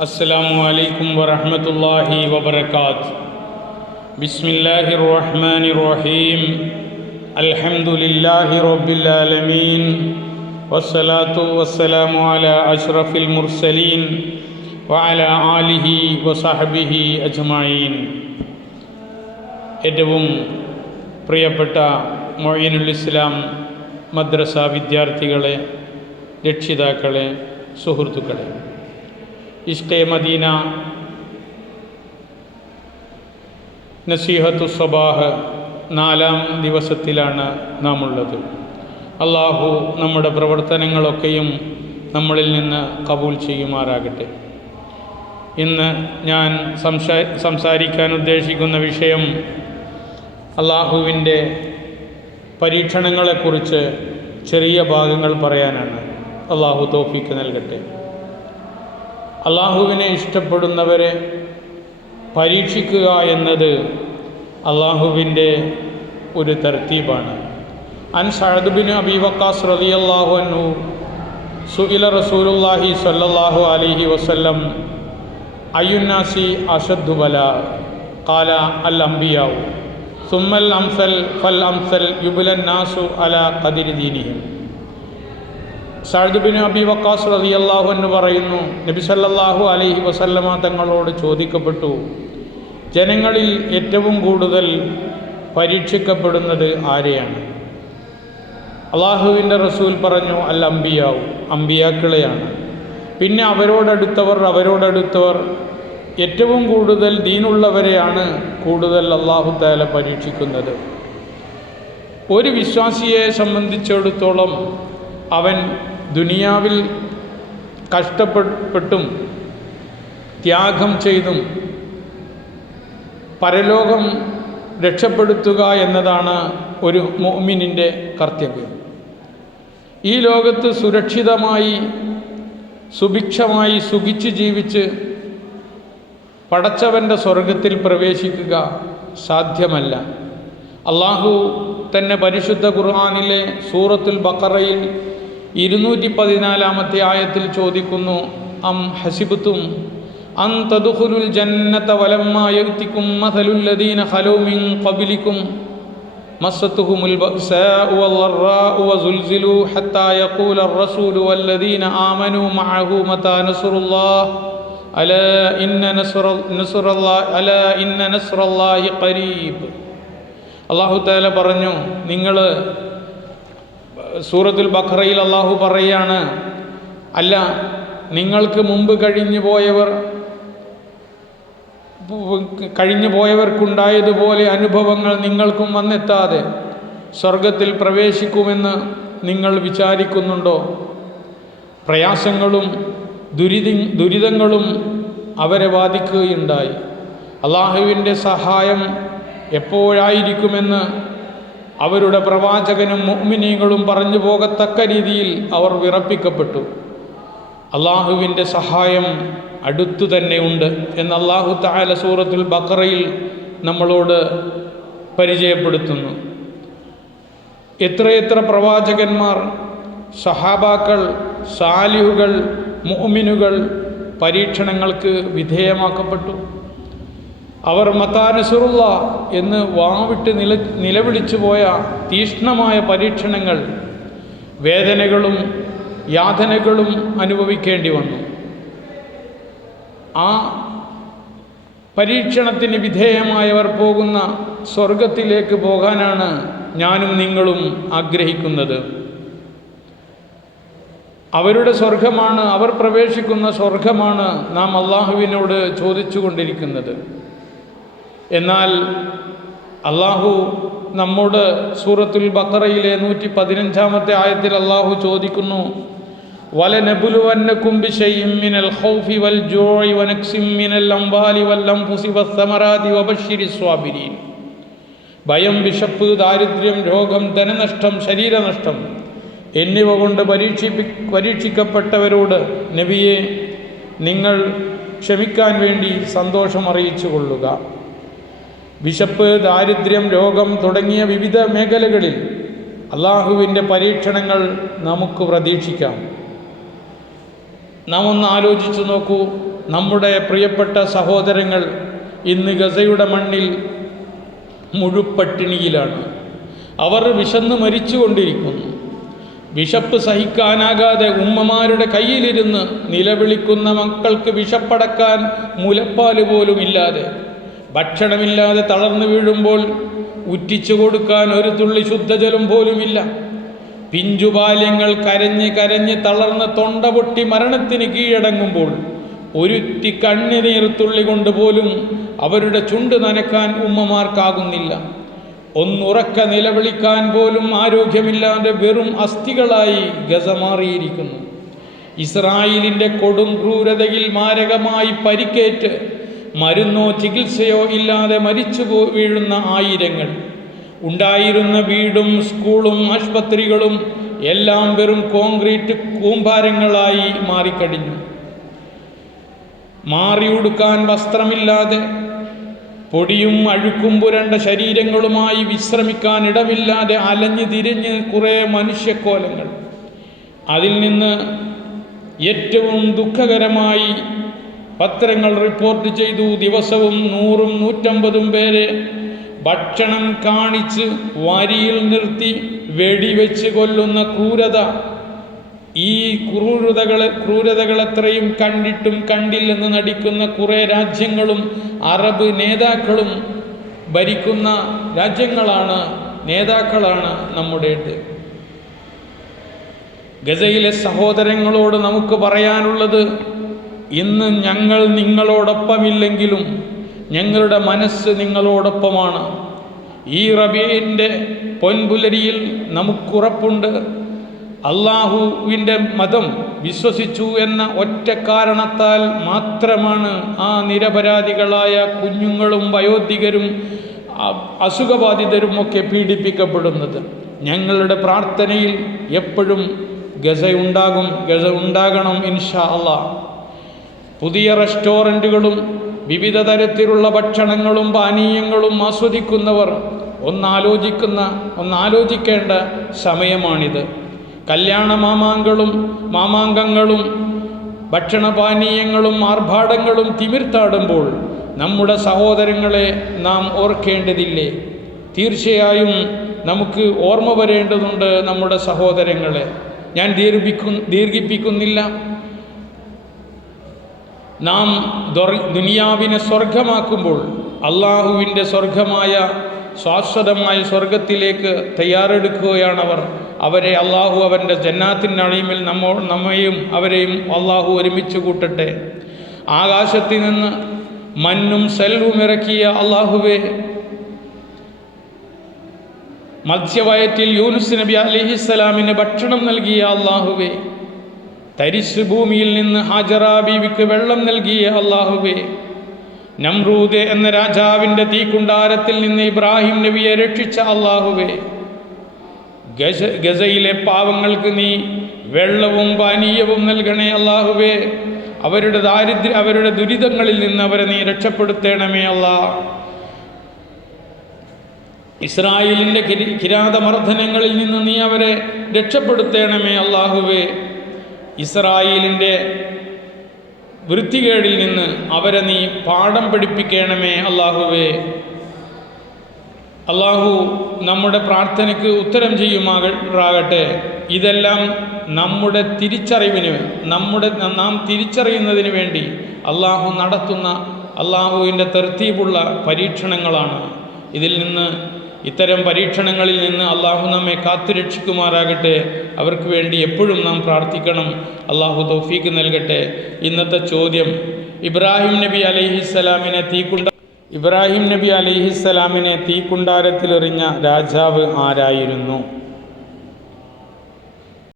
السلام عليكم ورحمة الله وبركاته بسم الله الرحمن الرحيم الحمد لله رب العالمين والصلاة والسلام على أشرف المرسلين وعلى آله وصحبه أجمعين ഏറ്റവും പ്രിയപ്പെട്ട മൊയ്നുൽ ഇസ്ലാം മദ്രസ വിദ്യാർത്ഥികളെ രക്ഷിതാക്കളെ സുഹൃത്തുക്കളെ ഇഷ്കെ മദീന. നസീഹത്തു സബാഹ് നാലാം ദിവസത്തിലാണ് നാം ഉള്ളത് അള്ളാഹു നമ്മുടെ പ്രവർത്തനങ്ങളൊക്കെയും നമ്മളിൽ നിന്ന് കബൂൽ ചെയ്യുമാറാകട്ടെ. ഇന്ന് ഞാൻ സംസാ സംസാരിക്കാൻ ഉദ്ദേശിക്കുന്ന വിഷയം അള്ളാഹുവിന്റെ പരീക്ഷണങ്ങളെക്കുറിച്ച് ചെറിയ ഭാഗങ്ങൾ പറയാനാണ്. അള്ളാഹു തോഫിക്ക് നൽകട്ടെ. അള്ളാഹുവിനെ ഇഷ്ടപ്പെടുന്നവരെ പരീക്ഷിക്കുക എന്നത് അള്ളാഹുവിന്റെ ഒരു തർത്തീബാണ്. അൻ സഹദുബിന് അബി വക്കാസ് റളിയല്ലാഹു അൻഹു സുഇല റസൂലുല്ലാഹി സ്വല്ലല്ലാഹു അലൈഹി വസല്ലം അയ്യുന്നാസി അഷദ്ദു ബല കാല അൽ അംബിയാവു സുമ്മൽ അംസൽ ഫൽ അംസൽ യുബുലൻ നാസു അല കതിരി ദീനിഹിം സഅദ്ബിന് അബി വക്കാസ് റളിയല്ലാഹു എന്ന് പറയുന്നു നബി സല്ലല്ലാഹു അലൈഹി വസല്ലമ തങ്ങളോട് ചോദിക്കപ്പെട്ടു ജനങ്ങളിൽ ഏറ്റവും കൂടുതൽ പരീക്ഷിക്കപ്പെടുന്നത് ആരെയാണ്? അള്ളാഹുവിന്റെ റസൂൽ പറഞ്ഞു അൽ അംബിയാവു അംബിയാക്കളെയാണ്. പിന്നെ അവരോടടുത്തവർ അവരോടടുത്തവർ ഏറ്റവും കൂടുതൽ ദീനുള്ളവരെയാണ് കൂടുതൽ അള്ളാഹു താല പരീക്ഷിക്കുന്നത്. ഒരു വിശ്വാസിയെ സംബന്ധിച്ചിടത്തോളം അവൻ ദുനിയാവിൽ കഷ്ടപ്പെട്ടും ത്യാഗം ചെയ്തും പരലോകം രക്ഷപ്പെടുത്തുക എന്നതാണ് ഒരു മോമിനിന്റെ കർത്തവ്യം. ഈ ലോകത്ത് സുരക്ഷിതമായി സുഭിക്ഷമായി സുഖിച്ച് ജീവിച്ച് പടച്ചവന്റെ സ്വർഗത്തിൽ പ്രവേശിക്കുക സാധ്യമല്ല. അള്ളാഹു തന്നെ പരിശുദ്ധ ഖുർആാനിലെ സൂറത്തുൽ ബക്കറയിൽ ഇരുന്നൂറ്റി പതിനാലാമത്തെ ആയത്തിൽ ചോദിക്കുന്നു അം ഹസിബത്തും അൻ തദുഖുലുൽ ജന്നത വലമ്മ യഅ്തികും മസലുല്ലദീന ഖലൂ മിൻ ഖബ്ലികും مستهم البأساء والضراء وزلزلوا حتى يقول الرسول والذين آمنوا معه متى نصر الله ألا إن نصر نصر الله ألا إن نصر الله قريب അള്ളാഹു താല പറഞ്ഞു നിങ്ങൾ സൂറത്തുൽ ബഖറയിൽ അള്ളാഹു പറയാണ് അല്ല നിങ്ങൾക്ക് മുമ്പ് കഴിഞ്ഞു പോയവർ കഴിഞ്ഞു പോയവർക്കുണ്ടായതുപോലെ അനുഭവങ്ങൾ നിങ്ങൾക്കും വന്നെത്താതെ സ്വർഗത്തിൽ പ്രവേശിക്കുമെന്ന് നിങ്ങൾ വിചാരിക്കുന്നുണ്ടോ? പ്രയാസങ്ങളും ദുരിതി ദുരിതങ്ങളും അവരെ ബാധിക്കുകയുണ്ടായി. അള്ളാഹുവിന്റെ സഹായം എപ്പോഴായിരിക്കുമെന്ന് അവരുടെ പ്രവാചകനും മുഅ്മിനീകളും പറഞ്ഞു പോകത്തക്ക രീതിയിൽ അവർ വിറപ്പിക്കപ്പെട്ടു. അള്ളാഹുവിന്റെ സഹായം അടുത്തു തന്നെ ഉണ്ട് എന്ന് അള്ളാഹു താല സൂറത്തുൽ ബക്കറയിൽ നമ്മളോട് പരിചയപ്പെടുത്തുന്നു. എത്രയെത്ര പ്രവാചകന്മാർ സഹാബാക്കൾ സാലിഹുകൾ മുഅ്മിനുകൾ പരീക്ഷണങ്ങൾക്ക് വിധേയമാക്കപ്പെട്ടു. അവർ മത്താനസുറുള്ള എന്ന് വാവിട്ട് നില നിലവിളിച്ചു പോയ തീഷ്ണമായ പരീക്ഷണങ്ങൾ വേദനകളും യാതനകളും അനുഭവിക്കേണ്ടി വന്നു. ആ പരീക്ഷണത്തിന് വിധേയമായവർ പോകുന്ന സ്വർഗത്തിലേക്ക് പോകാനാണ് ഞാനും നിങ്ങളും ആഗ്രഹിക്കുന്നത്. അവരുടെ സ്വർഗമാണ് അവർ പ്രവേശിക്കുന്ന സ്വർഗമാണ് നാം അള്ളാഹുവിനോട് ചോദിച്ചു കൊണ്ടിരിക്കുന്നത് എന്നാൽ അള്ളാഹു നമ്മോട് സൂറത്തുൽ ബക്കറയിലെ നൂറ്റി പതിനഞ്ചാമത്തെ ആയത്തിൽ അള്ളാഹു ചോദിക്കുന്നു വല നബുലുവന്ന കുമ്പി മിനൽ ഖൗഫി വൽ ജൂഇ വനക്സിമിനൽ അംബാലി വൽ അൻഫുസി വസ്സമറാതി വബശ്ശിരി സ്വാബിരീൻ. ഭയം വിശപ്പ് ദാരിദ്ര്യം രോഗം ധനനഷ്ടം ശരീരനഷ്ടം എന്നിവ കൊണ്ട് പരീക്ഷിപ്പി പരീക്ഷിക്കപ്പെട്ടവരോട് നബിയെ നിങ്ങൾ ക്ഷമിക്കാൻ വേണ്ടി സന്തോഷം അറിയിച്ചു കൊള്ളുക വിശപ്പ് ദാരിദ്ര്യം രോഗം തുടങ്ങിയ വിവിധ മേഖലകളിൽ അള്ളാഹുവിന്റെ പരീക്ഷണങ്ങൾ നമുക്ക് പ്രതീക്ഷിക്കാം. നാം ഒന്ന് ആലോചിച്ചു നോക്കൂ. നമ്മുടെ പ്രിയപ്പെട്ട സഹോദരങ്ങൾ ഇന്ന് ഗസയുടെ മണ്ണിൽ മുഴുപ്പട്ടിണിയിലാണ്. അവർ വിശന്ന് മരിച്ചുകൊണ്ടിരിക്കുന്നു. വിശപ്പ് സഹിക്കാനാകാതെ ഉമ്മമാരുടെ കയ്യിലിരുന്ന് നിലവിളിക്കുന്ന മക്കൾക്ക് വിശപ്പടക്കാൻ മുലപ്പാൽ പോലും ഇല്ലാതെ ഭക്ഷണമില്ലാതെ തളർന്നു വീഴുമ്പോൾ ഉറ്റിച്ചു കൊടുക്കാൻ ഒരു തുള്ളി ശുദ്ധജലം പോലുമില്ല. പിഞ്ചുബാല്യങ്ങൾ കരഞ്ഞ് കരഞ്ഞ് തളർന്ന് തൊണ്ട പൊട്ടി മരണത്തിന് കീഴടങ്ങുമ്പോൾ ഒരുറ്റി കണ്ണുനീർ തുള്ളി കൊണ്ടുപോലും അവരുടെ ചുണ്ട് നനക്കാൻ ഉമ്മമാർക്കാകുന്നില്ല. ഒന്നുറക്ക നിലവിളിക്കാൻ പോലും ആരോഗ്യമില്ലാതെ വെറും അസ്ഥികളായി ഗസ മാറിയിരിക്കുന്നു ഇസ്രായേലിന്റെ കൊടും ക്രൂരതയിൽ മാരകമായി പരിക്കേറ്റ് മരുന്നോ ചികിത്സയോ ഇല്ലാതെ മരിച്ചു വീഴുന്ന ആയിരങ്ങൾ. ഉണ്ടായിരുന്ന വീടും സ്കൂളും ആശുപത്രികളും എല്ലാം വെറും കോൺക്രീറ്റ് കൂമ്പാരങ്ങളായി മാറിക്കഴിഞ്ഞു. മാറിയുടുക്കാൻ വസ്ത്രമില്ലാതെ പൊടിയും അഴുക്കും പുരണ്ട ശരീരങ്ങളുമായി വിശ്രമിക്കാൻ ഇടമില്ലാതെ അലഞ്ഞു തിരിഞ്ഞ് കുറേ മനുഷ്യക്കോലങ്ങൾ. അതിൽ നിന്ന് ഏറ്റവും ദുഃഖകരമായി പത്രങ്ങൾ റിപ്പോർട്ട് ചെയ്തു ദിവസവും നൂറും നൂറ്റമ്പതും പേരെ ഭക്ഷണം കാണിച്ച് വരിയിൽ നിർത്തി വെടിവെച്ച് കൊല്ലുന്ന ക്രൂരത. ഈ ക്രൂരതകളെ ക്രൂരതകളത്രയും കണ്ടിട്ടും കണ്ടില്ലെന്ന് നടിക്കുന്ന കുറേ രാജ്യങ്ങളും അറബ് നേതാക്കളും ഭരിക്കുന്ന രാജ്യങ്ങളാണ് നേതാക്കളാണ് നമ്മുടേത്. ഗസയിലെ സഹോദരങ്ങളോട് നമുക്ക് പറയാനുള്ളത് ഇന്ന് ഞങ്ങൾ നിങ്ങളോടൊപ്പമില്ലെങ്കിലും ഞങ്ങളുടെ മനസ്സ് നിങ്ങളോടൊപ്പമാണ്. ഈ റബീന്റെ പൊൻപുലരിയിൽ നമുക്കുറപ്പുണ്ട് അള്ളാഹുവിന്റെ മതം വിശ്വസിച്ചു എന്ന ഒറ്റ കാരണത്താൽ മാത്രമാണ് ആ നിരപരാധികളായ കുഞ്ഞുങ്ങളും വയോധികരും അസുഖബാധിതരും ഒക്കെ പീഡിപ്പിക്കപ്പെടുന്നത്. ഞങ്ങളുടെ പ്രാർത്ഥനയിൽ എപ്പോഴും ഗസ ഉണ്ടാകും ഗസ ഉണ്ടാകണം ഇൻഷാ അള്ളാഹ് പുതിയ റെസ്റ്റോറന്റുകളും വിവിധ തരത്തിലുള്ള ഭക്ഷണങ്ങളും പാനീയങ്ങളും ആസ്വദിക്കുന്നവർ ഒന്നാലോചിക്കുന്ന ഒന്നാലോചിക്കേണ്ട സമയമാണിത്. കല്യാണ മാമാങ്കളും മാമാങ്കങ്ങളും ഭക്ഷണപാനീയങ്ങളും ആർഭാടങ്ങളും തിമിർത്താടുമ്പോൾ നമ്മുടെ സഹോദരങ്ങളെ നാം ഓർക്കേണ്ടതില്ലേ? തീർച്ചയായും നമുക്ക് ഓർമ്മ വരേണ്ടതുണ്ട് നമ്മുടെ സഹോദരങ്ങളെ. ഞാൻ ദീർഘിക്കു ദീർഘിപ്പിക്കുന്നില്ല. നാം ദുനിയാവിനെ സ്വർഗമാക്കുമ്പോൾ അള്ളാഹുവിന്റെ സ്വർഗമായ ശാശ്വതമായ സ്വർഗത്തിലേക്ക് തയ്യാറെടുക്കുകയാണവർ. അവരെ അള്ളാഹു അവന്റെ ജന്നാത്തിൻ അഴിമിൽ നമ്മോ നമ്മയും അവരെയും അള്ളാഹു ഒരുമിച്ച് കൂട്ടട്ടെ. ആകാശത്തിൽ നിന്ന് മഞ്ഞും സെൽവും ഇറക്കിയ അള്ളാഹുവെ മത്സ്യവയറ്റിൽ യൂനുസ് നബി അലിഹിസ്സലാമിന് ഭക്ഷണം നൽകിയ അള്ളാഹുവേ തരിശ് ഭൂമിയിൽ നിന്ന് ഹാജറ ബീവിക്ക് വെള്ളം നൽകിയ അള്ളാഹുവേ നമ്രൂദ് എന്ന രാജാവിന്റെ തീക്കുണ്ടാരത്തിൽ നിന്ന് ഇബ്രാഹിം നബിയെ രക്ഷിച്ച അള്ളാഹുവേ ഗസ ഗസയിലെ പാവങ്ങൾക്ക് നീ വെള്ളവും പാനീയവും നൽകണേ അള്ളാഹുവേ അവരുടെ ദാരിദ്ര്യ അവരുടെ ദുരിതങ്ങളിൽ നിന്ന് അവരെ നീ രക്ഷപ്പെടുത്തേണമേ അല്ല ഇസ്രായേലിന്റെ കിരി കിരാതമർദ്ദനങ്ങളിൽ നിന്ന് നീ അവരെ രക്ഷപ്പെടുത്തേണമേ അള്ളാഹുവേ. ഇസ്രായേലിന്റെ വൃത്തികേടിൽ നിന്ന് അവരെ നീ പാഠം പഠിപ്പിക്കണമേ അള്ളാഹുവേ അള്ളാഹു നമ്മുടെ പ്രാർത്ഥനയ്ക്ക് ഉത്തരം ചെയ്യുമാകട്ടെ ഇതെല്ലാം നമ്മുടെ തിരിച്ചറിവിന് നമ്മുടെ നാം തിരിച്ചറിയുന്നതിന് വേണ്ടി അള്ളാഹു നടത്തുന്ന അള്ളാഹുവിന്റെ തെർത്തീപുള്ള പരീക്ഷണങ്ങളാണ്. ഇതിൽ നിന്ന് ഇത്തരം പരീക്ഷണങ്ങളിൽ നിന്ന് അള്ളാഹു നമ്മെ കാത്തുരക്ഷിക്കുമാറാകട്ടെ അവർക്ക് വേണ്ടി എപ്പോഴും നാം പ്രാർത്ഥിക്കണം. അള്ളാഹു തൗഫീക്ക് നൽകട്ടെ. ഇന്നത്തെ ചോദ്യം ഇബ്രാഹിം നബി അലൈഹിസ്സലാമിനെ തീക്കുണ്ട ഇബ്രാഹിം നബി അലൈഹിസ്സലാമിനെ തീക്കുണ്ടാരത്തിലെറിഞ്ഞ രാജാവ് ആരായിരുന്നു?